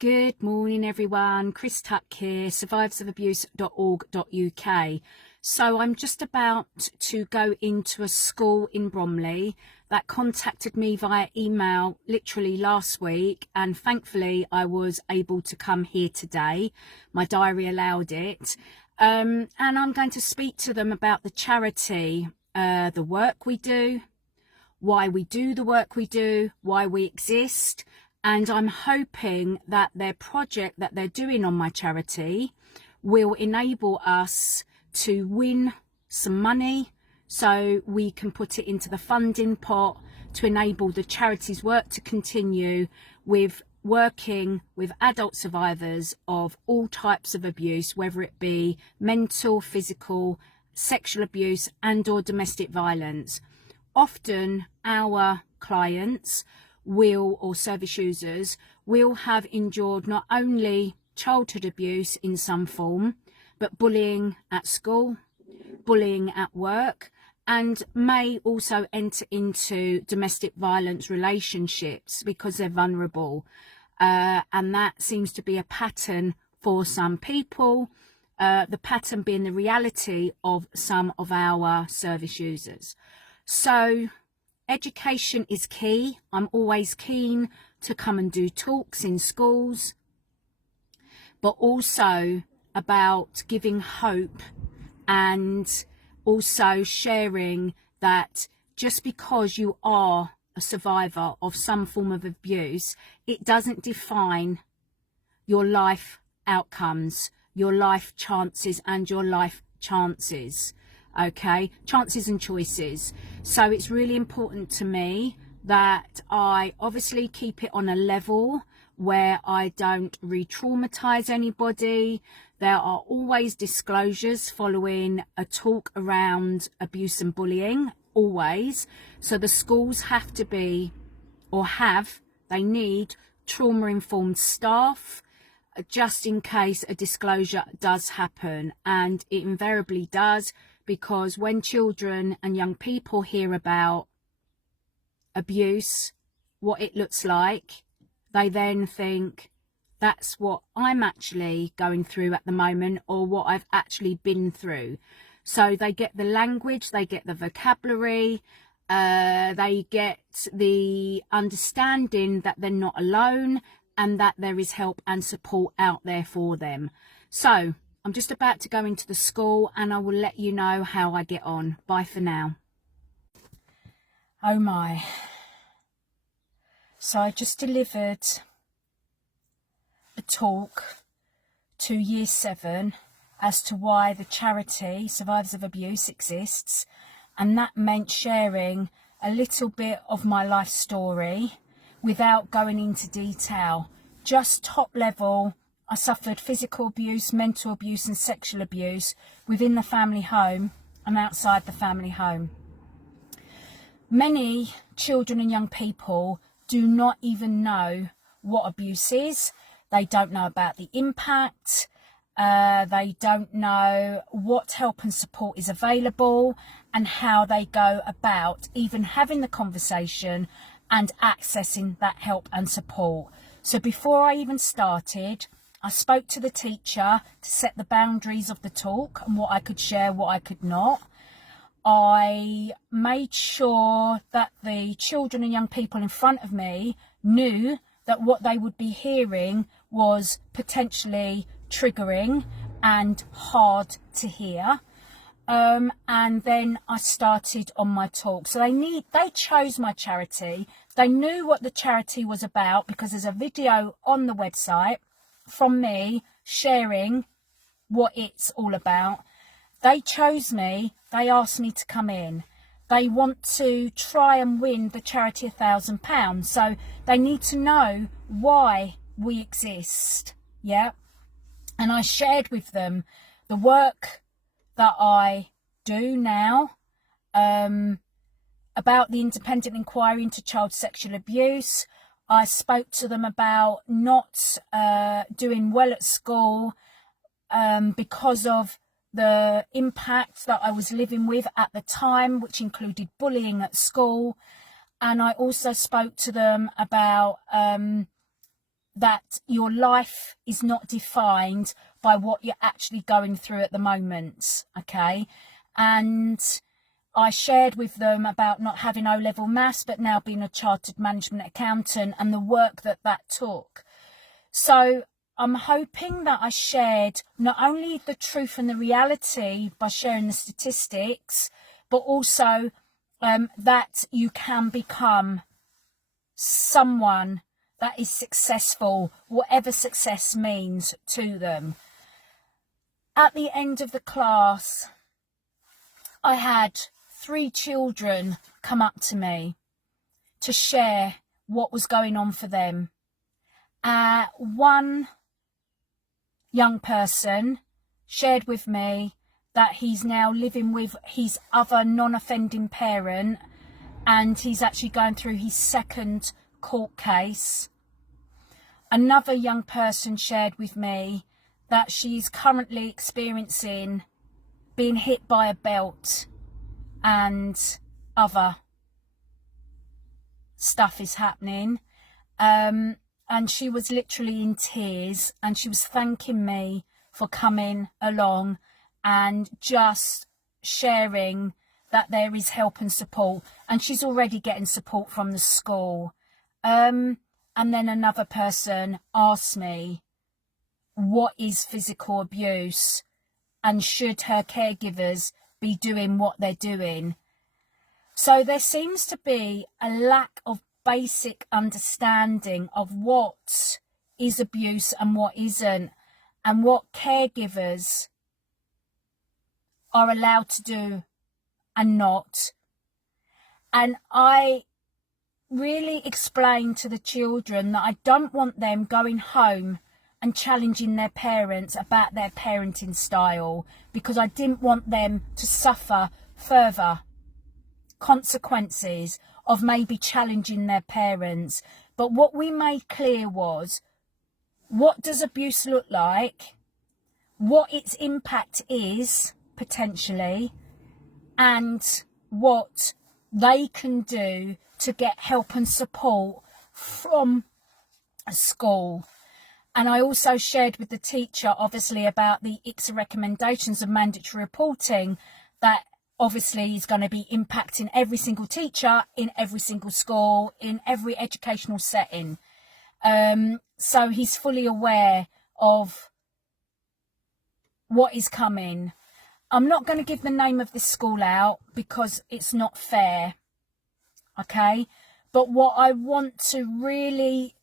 Good morning, everyone. Chris Tuck here, survivorsofabuse.org.uk. So I'm just about to go into a school in Bromley that contacted me via email literally last week, and thankfully I was able to come here today. My diary allowed it. And I'm going to speak to them about the charity, the work we do, why we do the work we do, why we exist. And I'm hoping that their project that they're doing on my charity will enable us to win some money so we can put it into the funding pot to enable the charity's work to continue with working with adult survivors of all types of abuse, whether it be mental, physical, sexual abuse and or domestic violence. Often our clients or service users will have endured not only childhood abuse in some form, but bullying at school, bullying at work, and may also enter into domestic violence relationships because they're vulnerable. And that seems to be a pattern for some people, the pattern being the reality of some of our service users. So education is key. I'm always keen to come and do talks in schools, but also about giving hope and also sharing that just because you are a survivor of some form of abuse, it doesn't define your life outcomes, your life chances and your life chances. Okay, chances and choices. So it's really important to me that I obviously keep it on a level where I don't re-traumatize anybody. There are always disclosures following a talk around abuse and bullying, always. So the schools have to be, or they need trauma-informed staff just in case a disclosure does happen, and it invariably does. Because when children and young people hear about abuse, what it looks like, they then think that's what I'm actually going through at the moment, or what I've actually been through. So they get the language, they get the vocabulary, they get the understanding that they're not alone and that there is help and support out there for them. So I'm just about to go into the school and I will let you know how I get on. Bye for now. Oh my. So I just delivered a talk to Year 7 as to why the charity Survivors of Abuse exists. And that meant sharing a little bit of my life story without going into detail. Just top level. I suffered physical abuse, mental abuse and sexual abuse within the family home and outside the family home. Many children and young people do not even know what abuse is. They don't know about the impact. They don't know what help and support is available and how they go about even having the conversation and accessing that help and support. So before I even started, I spoke to the teacher to set the boundaries of the talk and what I could share, what I could not. I made sure that the children and young people in front of me knew that what they would be hearing was potentially triggering and hard to hear. And then I started on my talk. So they chose my charity. They knew what the charity was about because there's a video on the website from me sharing what it's all about. They chose me. They asked me to come in. They want to try and win the charity £1,000. So they need to know why we exist. Yeah. And I shared with them the work that I do now, about the independent inquiry into child sexual abuse. I spoke to them about not doing well at school because of the impact that I was living with at the time, which included bullying at school. And I also spoke to them about that your life is not defined by what you're actually going through at the moment, okay? And I shared with them about not having O-level maths, but now being a chartered management accountant and the work that took. So I'm hoping that I shared not only the truth and the reality by sharing the statistics, but also that you can become someone that is successful, whatever success means to them. At the end of the class, I had 3 children come up to me to share what was going on for them. One young person shared with me that he's now living with his other non-offending parent, and he's actually going through his 2nd court case. Another young person shared with me that she's currently experiencing being hit by a belt and other stuff is happening. And she was literally in tears, and she was thanking me for coming along and just sharing that there is help and support, and she's already getting support from the school. And then another person asked me, what is physical abuse, and should her caregivers be doing what they're doing? So there seems to be a lack of basic understanding of what is abuse and what isn't, and what caregivers are allowed to do and not. And I really explained to the children that I don't want them going home and challenging their parents about their parenting style, because I didn't want them to suffer further consequences of maybe challenging their parents. But what we made clear was, what does abuse look like, what its impact is potentially, and what they can do to get help and support from a school. And I also shared with the teacher, obviously, about the ICSA recommendations of mandatory reporting that obviously is going to be impacting every single teacher in every single school, in every educational setting. So he's fully aware of what is coming. I'm not going to give the name of this school out because it's not fair, okay? But what I want to really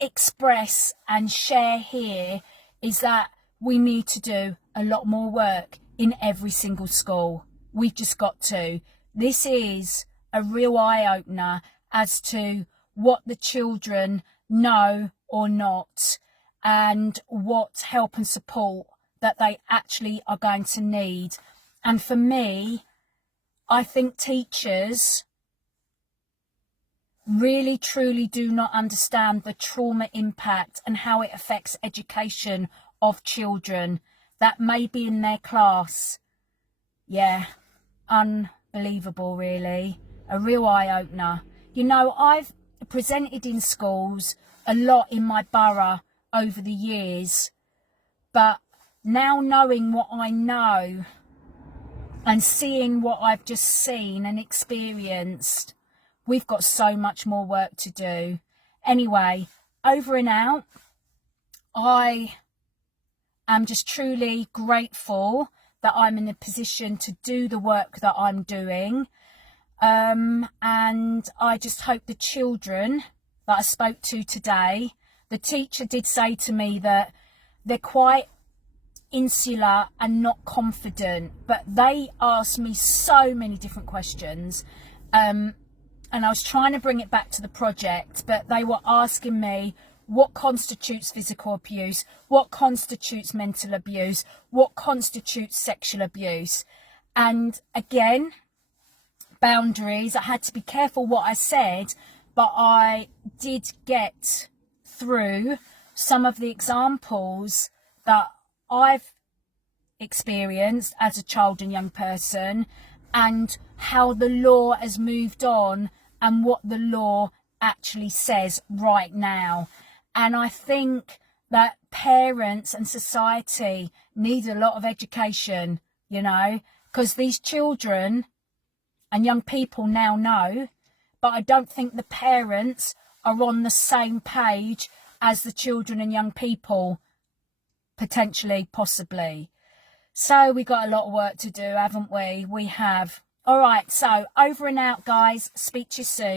express and share here is that we need to do a lot more work in every single school. We've just got to. This is a real eye-opener as to what the children know or not, and what help and support that they actually are going to need. And for me, I think teachers really truly do not understand the trauma impact and how it affects education of children that may be in their class. Yeah, unbelievable, really. A real eye-opener. You know, I've presented in schools a lot in my borough over the years, but now knowing what I know and seeing what I've just seen and experienced, we've got so much more work to do. Anyway, over and out. I am just truly grateful that I'm in a position to do the work that I'm doing. And I just hope the children that I spoke to today, the teacher did say to me that they're quite insular and not confident, but they asked me so many different questions. And I was trying to bring it back to the project, but they were asking me what constitutes physical abuse, what constitutes mental abuse, what constitutes sexual abuse. And again, boundaries. I had to be careful what I said, but I did get through some of the examples that I've experienced as a child and young person, and how the law has moved on and what the law actually says right now. And I think that parents and society need a lot of education, you know, because these children and young people now know, but I don't think the parents are on the same page as the children and young people, potentially, possibly. So we got a lot of work to do, haven't we? We have. All right, so over and out, guys. Speak to you soon.